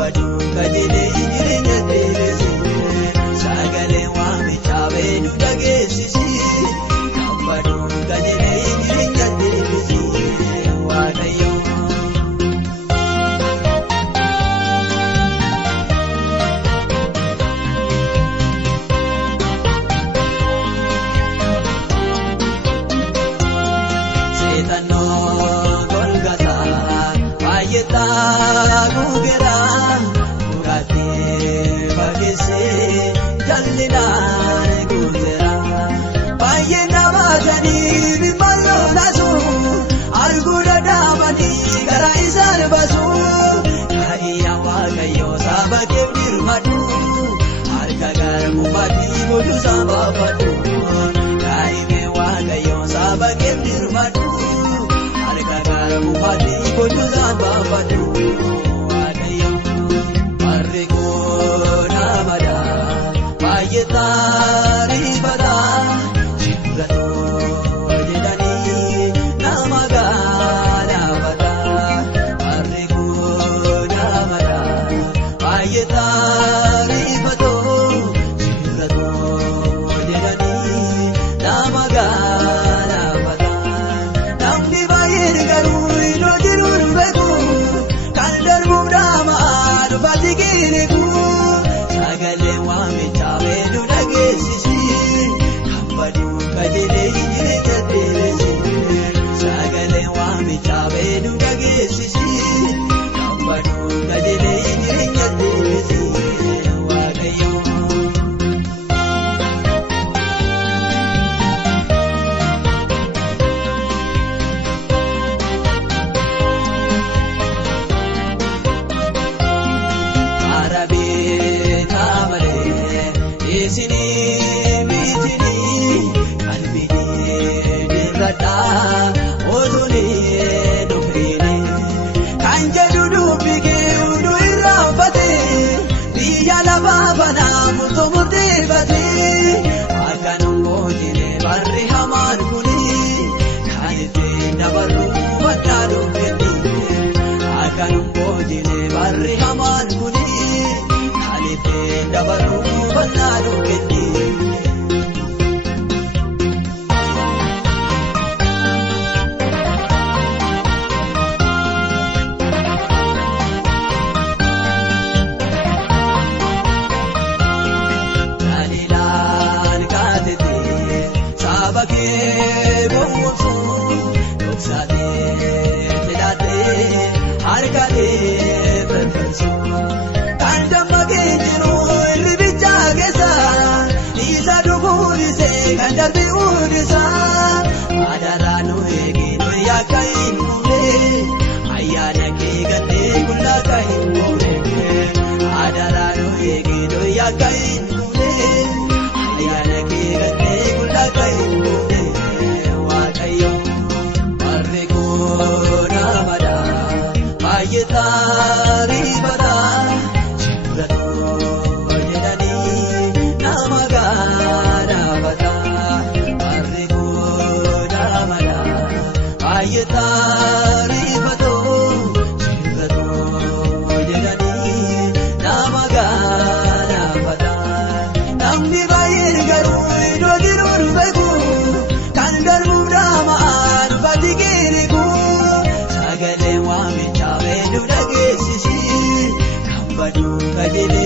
badu kajile jireenya deebisi sagalee waamichaa beenu dhageessisi kan badu kajile jireenya deebisi Waaqayyo. Gugera murate bagese jalina gugera baye namatani bimalo nasu arguda damani gara isar basu kaiya Waaqayyo sabake birmadu harka garmu mati bodu sababadu kaime Waaqayyo sabake birmadu harka garmu mati bodu sababadu Tari bada shimrato jedani namagala bada arigu namada ayetari bado shimrato jedani namagala bada namni bayer garu ino jirur beku kandar mudama dubatigire ku sagale wamicha bedu dhageessisi kan badu kajile jireenya deebisi sagalee waamichaa beenu dhageessisi kan badu kajile jireenya deebisi Waaqayyo. Isini mitini kalbini dirrata oduni dubini kanja dudubike udu irafate diya laba bana muto mutibati akanum bojine barri haman kuni kalite nabaru matadu kedi akanum bojine barri haman kuni kalite nabaru Banado kedi Nanilan katiti sabake bomusu doksate tidate harkate berpersu kandamage jiru Isa dugulise kandarbi urisa adaranu egino yakain mure ayana ke gate kulla kain mure adaranu egino yakain mure ayana ke gate kulla kain mure Waaqayyo arriko namada ayetari bada shimrato jedani namagara bada arrigo damada ayetari bado shimrato jedani namagara bada namni bayer garu ido dirur beku kandar mudama badigiriku sagale waamichaa beenu dhageessisi kan badu kajile